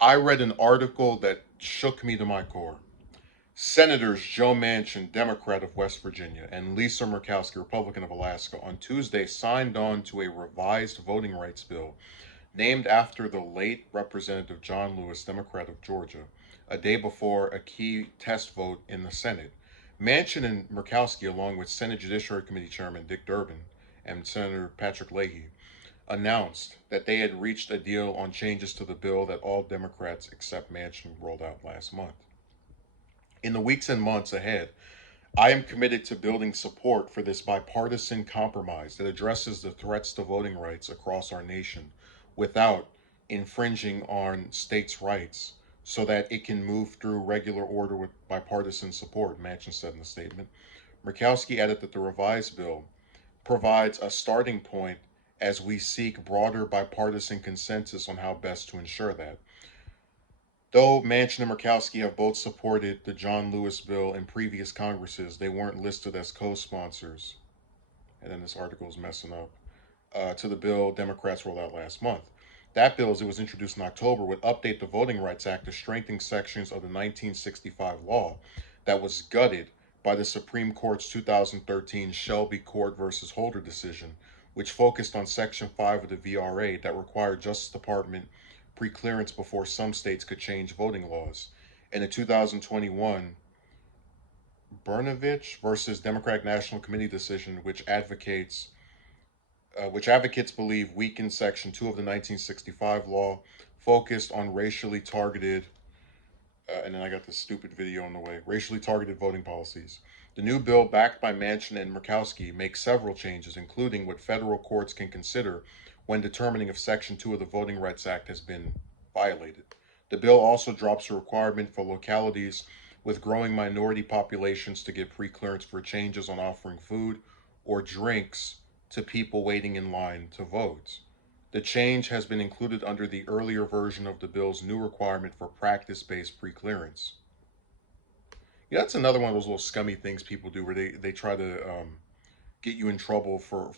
I read an article that shook me to my core. Senators Joe Manchin, Democrat of West Virginia, and Lisa Murkowski, Republican of Alaska, on Tuesday signed on to a revised voting rights bill named after the late Representative John Lewis, Democrat of Georgia, a day before a key test vote in the Senate. Manchin and Murkowski, along with Senate Judiciary Committee Chairman Dick Durbin and Senator Patrick Leahy, announced that they had reached a deal on changes to the bill that all Democrats except Manchin rolled out last month. In the weeks and months ahead, I am committed to building support for this bipartisan compromise that addresses the threats to voting rights across our nation without infringing on states' rights so that it can move through regular order with bipartisan support, Manchin said in the statement. Murkowski added that the revised bill provides a starting point as we seek broader bipartisan consensus on how best to ensure that. Though Manchin and Murkowski have both supported the John Lewis bill in previous Congresses, they weren't listed as co-sponsors. And then this article is messing up. To the bill Democrats rolled out last month. That bill, as it was introduced in October, would update the Voting Rights Act to strengthen sections of the 1965 law that was gutted by the Supreme Court's 2013 Shelby Court versus Holder decision, which focused on Section 5 of the VRA that required Justice Department preclearance before some states could change voting laws. In the 2021 Brnovich versus Democratic National Committee decision, which advocates believe weakened Section 2 of the 1965 law, focused on racially targeted, and then I got this stupid video in the way, racially targeted voting policies. The new bill, backed by Manchin and Murkowski, makes several changes, including what federal courts can consider when determining if Section 2 of the Voting Rights Act has been violated. The bill also drops a requirement for localities with growing minority populations to get preclearance for changes on offering food or drinks to people waiting in line to vote. The change has been included under the earlier version of the bill's new requirement for practice-based preclearance. Yeah, that's another one of those little scummy things people do where they try to get you in trouble for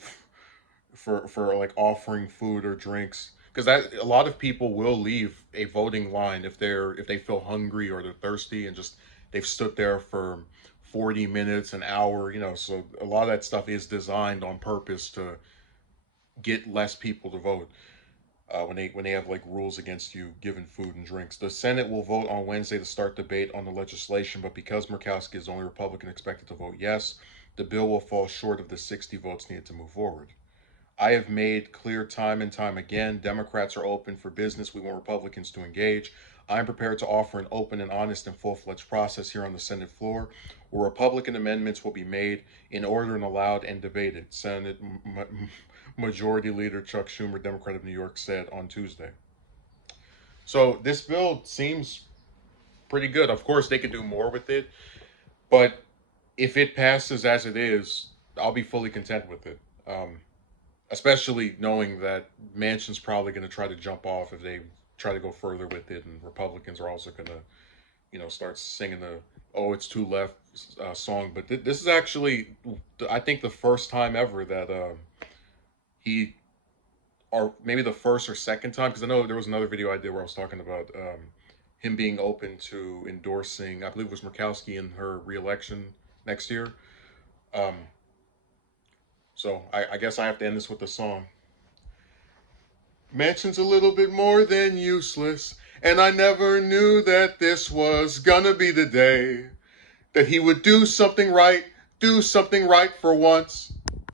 like offering food or drinks, because that a lot of people will leave a voting line if they feel hungry or they're thirsty and just they've stood there for 40 minutes, an hour, so a lot of that stuff is designed on purpose to get less people to vote. When they have like rules against you giving food and drinks. The Senate will vote on Wednesday to start debate on the legislation, but because Murkowski is the only Republican expected to vote yes, the bill will fall short of the 60 votes needed to move forward. I have made clear time and time again, Democrats are open for business. We want Republicans to engage. I'm prepared to offer an open and honest and full-fledged process here on the Senate floor where Republican amendments will be made in order and allowed and debated, Senate Majority Leader Chuck Schumer, Democrat of New York, said on Tuesday. So this bill seems pretty good. Of course, they could do more with it, but if it passes as it is, I'll be fully content with it. Especially knowing that Manchin's probably going to try to jump off if they try to go further with it, and Republicans are also going to, start singing the "Oh, it's too left" song. But this is actually, I think, the first time ever that he, or maybe the first or second time, because I know there was another video I did where I was talking about him being open to endorsing, I believe it was Murkowski in her reelection next year. Um, so I guess I have to end this with the song. Manchin's a little bit more than useless, and I never knew that this was gonna be the day that he would do something right for once.